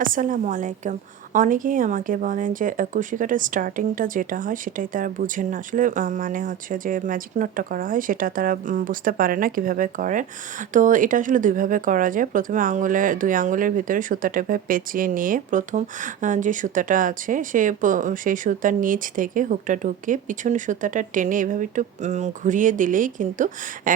আসসালামু আলাইকুম। অনেকেই আমাকে বলেন যে কুশি কাটার স্টার্টিংটা যেটা হয় সেটাই তারা বুঝেন না। আসলে মানে হচ্ছে যে ম্যাজিক নটটা করা হয় সেটা তারা বুঝতে পারে না কিভাবে করেন। তো এটা আসলে ২ ভাবে করা যায়। ১ম এ ২ আঙ্গুলের ভিতরে সুতাটা এভাবে পেঁচিয়ে নিয়ে ১ম যে সুতাটা আছে সেই সুতার নিচ থেকে হুকটা ঢুকিয়ে পিছনের সুতাটা টেনে এভাবে একটু ঘুরিয়ে দিলেই কিন্তু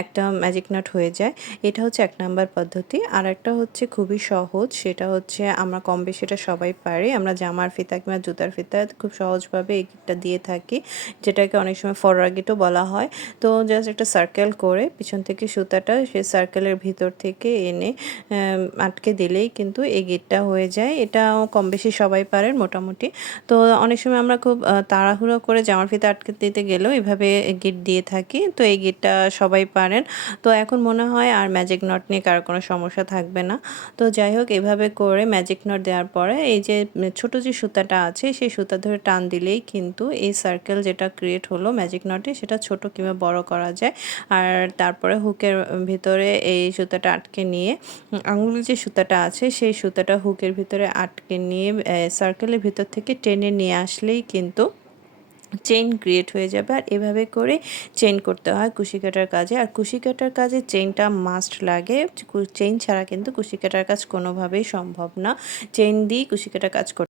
একটা ম্যাজিক নট হয়ে যায়। এটা হচ্ছে ১ নাম্বার পদ্ধতি। আরেকটা হচ্ছে খুবই সহজ। সেটা হচ্ছে আমরা কম বেশি এটা সবাই পারি। আমরা জামার ফিতা কিংবা জুতার ফিতা খুব সহজভাবে এই গিঁটটা দিয়ে থাকি। যেটাকে অনেক সময় ফরোয়া গিঁটও বলা হয়। তো জাস্ট একটা সার্কেল করে পিছন থেকে সুতাটা সেই সার্কেলের ভিতর থেকে এনে আটকে দিলেই কিন্তু এই গিঁটটা হয়ে যায়। এটাও কম বেশি সবাই পারেন মোটামুটি। তো অনেক সময় আমরা খুব তাড়াহুড়ো করে জামার ফিতা আটকে দিতে গেলেও এভাবে গিঁট দিয়ে থাকি। তো এই গিঁটটা সবাই পারেন। তো এখন মনে হয় আর ম্যাজিক নট নিয়ে কারো কোনো সমস্যা থাকবে না। তো যাই হোক এভাবে করে ম্যাজিক নট দেওয়ার পরে এই যে ছোট যে সুতাটা আছে সেই সুতা ধরে টান দিলেই কিন্তু এই সার্কেল যেটা ক্রিয়েট হলো ম্যাজিক নটে সেটা ছোট কিংবা বড় করা যায়। আর তারপরে হুকের ভিতরে এই সুতাটা আটকে নিয়ে আঙুলের যে সুতাটা আছে সেই সুতাটা হুকের ভিতরে আটকে নিয়ে সার্কেলের ভিতর থেকে টেনে নিয়ে আসলেই কিন্তু চেইন ক্রিয়েট হয়ে যাবে। আর এভাবে করে চেইন করতে হয় কুশি কাটার কাজে। আর কুশি কাটার কাজে চেইনটা মাস্ট লাগে। চেইন ছাড়া কিন্তু কুশি কাটার কাজ কোনোভাবেই সম্ভব না। চেইন দিয়েই কুশি কাটার কাজ করতে